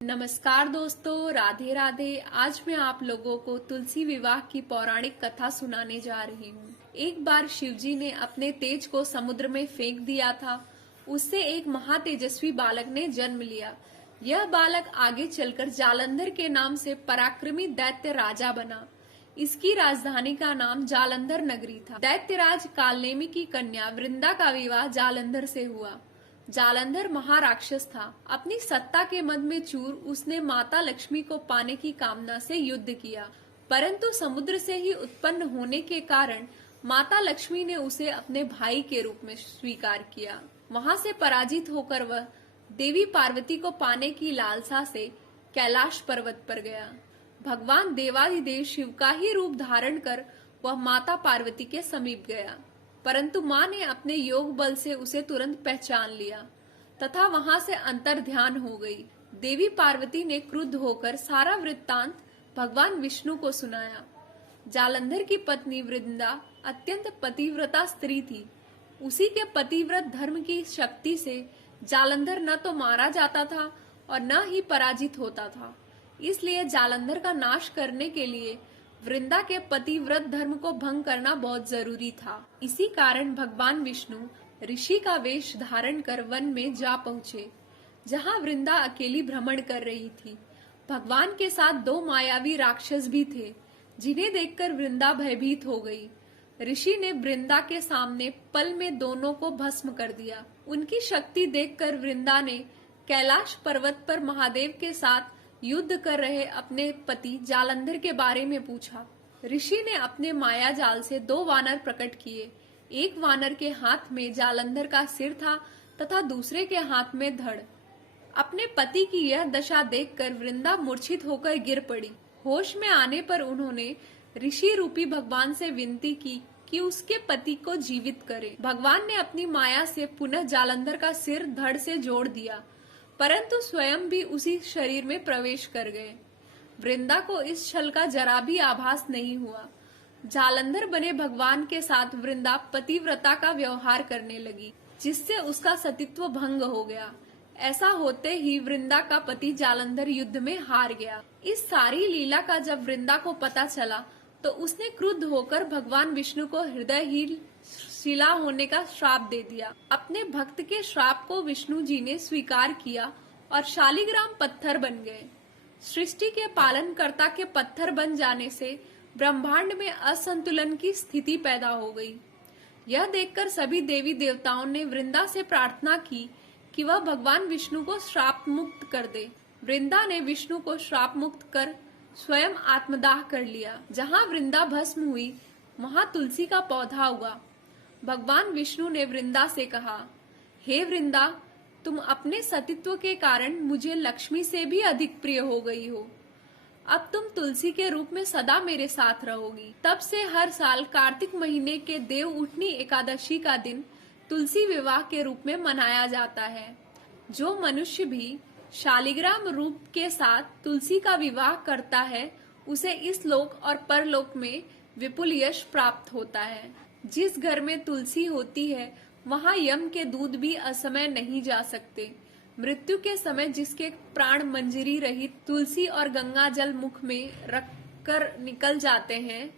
नमस्कार दोस्तों, राधे राधे। आज मैं आप लोगों को तुलसी विवाह की पौराणिक कथा सुनाने जा रही हूँ। एक बार शिवजी ने अपने तेज को समुद्र में फेंक दिया था। उससे एक महातेजस्वी बालक ने जन्म लिया। यह बालक आगे चलकर जालंधर के नाम से पराक्रमी दैत्य राजा बना। इसकी राजधानी का नाम जालंधर नगरी था। दैत्यराज कालनेमी की कन्या वृंदा का विवाह जालंधर से हुआ। जालंधर महाराक्षस था। अपनी सत्ता के मद में चूर उसने माता लक्ष्मी को पाने की कामना से युद्ध किया, परंतु समुद्र से ही उत्पन्न होने के कारण माता लक्ष्मी ने उसे अपने भाई के रूप में स्वीकार किया। वहां से पराजित होकर वह देवी पार्वती को पाने की लालसा से कैलाश पर्वत पर गया। भगवान देवादिदेव शिव का ही रूप धारण कर वह माता पार्वती के समीप गया, परंतु मां ने अपने योग बल से उसे तुरंत पहचान लिया तथा वहां से अंतर ध्यान हो गई। देवी पार्वती ने क्रुद्ध होकर सारा वृत्तांत भगवान विष्णु को सुनाया। जालंधर की पत्नी वृंदा अत्यंत पतिव्रता स्त्री थी। उसी के पतिव्रत धर्म की शक्ति से जालंधर न तो मारा जाता था और न ही पराजित होता था। इसलिए जालंधर का नाश करने के लिए वृंदा के पतिव्रत धर्म को भंग करना बहुत जरूरी था। इसी कारण भगवान विष्णु ऋषि का वेश धारण कर वन में जा पहुँचे, जहाँ वृंदा अकेली भ्रमण कर रही थी। भगवान के साथ दो मायावी राक्षस भी थे, जिन्हें देखकर वृंदा भयभीत हो गई। ऋषि ने वृंदा के सामने पल में दोनों को भस्म कर दिया। उनकी शक्ति देखकर वृंदा ने कैलाश पर्वत पर महादेव के साथ युद्ध कर रहे अपने पति जालंधर के बारे में पूछा। ऋषि ने अपने माया जाल से दो वानर प्रकट किए। एक वानर के हाथ में जालंधर का सिर था तथा दूसरे के हाथ में धड़। अपने पति की यह दशा देखकर वृंदा मूर्छित होकर गिर पड़ी। होश में आने पर उन्होंने ऋषि रूपी भगवान से विनती की कि उसके पति को जीवित करे। भगवान ने अपनी माया से पुनः जालंधर का सिर धड़ से जोड़ दिया, परंतु स्वयं भी उसी शरीर में प्रवेश कर गए। वृंदा को इस छल का जरा भी आभास नहीं हुआ। जालंधर बने भगवान के साथ वृंदा पतिव्रता का व्यवहार करने लगी, जिससे उसका सतीत्व भंग हो गया। ऐसा होते ही वृंदा का पति जालंधर युद्ध में हार गया। इस सारी लीला का जब वृंदा को पता चला तो उसने क्रुद्ध होकर भगवान विष्णु को हृदयहीन शिला होने का श्राप दे दिया। अपने भक्त के श्राप को विष्णु जी ने स्वीकार किया और शालिग्राम पत्थर बन गए। सृष्टि के पालनकर्ता के पत्थर बन जाने से ब्रह्मांड में असंतुलन की स्थिति पैदा हो गई। यह देखकर सभी देवी देवताओं ने वृंदा से प्रार्थना की कि वह भगवान विष्णु को श्राप मुक्त कर दे। वृंदा ने विष्णु को श्राप मुक्त कर स्वयं आत्मदाह कर लिया। जहाँ वृंदा भस्म हुई वहाँ तुलसी का पौधा उगा। भगवान विष्णु ने वृंदा से कहा, हे वृंदा, तुम अपने सतीत्व के कारण मुझे लक्ष्मी से भी अधिक प्रिय हो गई हो। अब तुम तुलसी के रूप में सदा मेरे साथ रहोगी। तब से हर साल कार्तिक महीने के देव उठनी एकादशी का दिन तुलसी विवाह के रूप में मनाया जाता है। जो मनुष्य भी शालिग्राम रूप के साथ तुलसी का विवाह करता है, उसे इस लोक और परलोक में विपुल यश प्राप्त होता है। जिस घर में तुलसी होती है वहाँ यम के दूत भी असमय नहीं जा सकते। मृत्यु के समय जिसके प्राण मंजरी रहित तुलसी और गंगा जल मुख में रखकर निकल जाते हैं,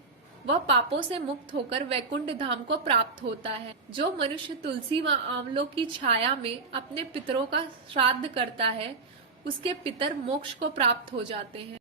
वह पापों से मुक्त होकर वैकुंठ धाम को प्राप्त होता है। जो मनुष्य तुलसी व आंवलों की छाया में अपने पितरों का श्राद्ध करता है, उसके पितर मोक्ष को प्राप्त हो जाते हैं।